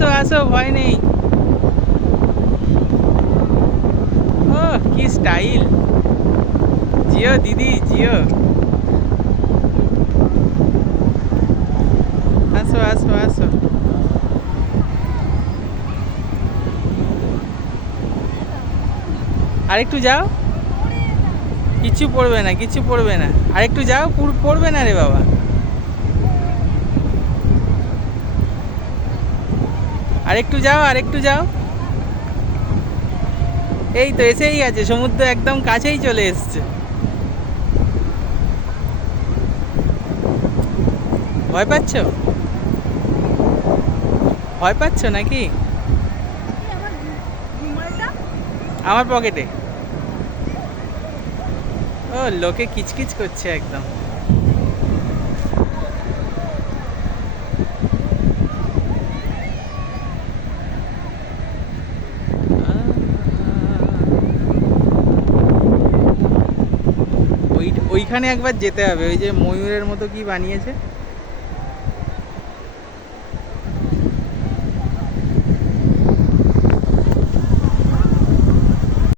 আসো আসো, ভয় নেই। ও কি স্টাইল! জিও দিদি, জিও। আসো আসো আসো। আরেকটু যাও। কিচ্ছু পড়বে না, কিচ্ছু পড়বে না। আরেকটু যাও, পড়বে না রে বাবা। আরেকটু যাও, আরেকটু যাও। এই তো এসেই গেছে, সমুদ্র একদম কাছেই চলে এসছে। ভয় পাচ্ছ? ভয় পাচ্ছ নাকি? আমার পকেটে। ও লোকে কিচকিচ করছে একদম। ওইখানে একবার যেতে হবে, ওই যে ময়ূরের মতো কি বানিয়েছে।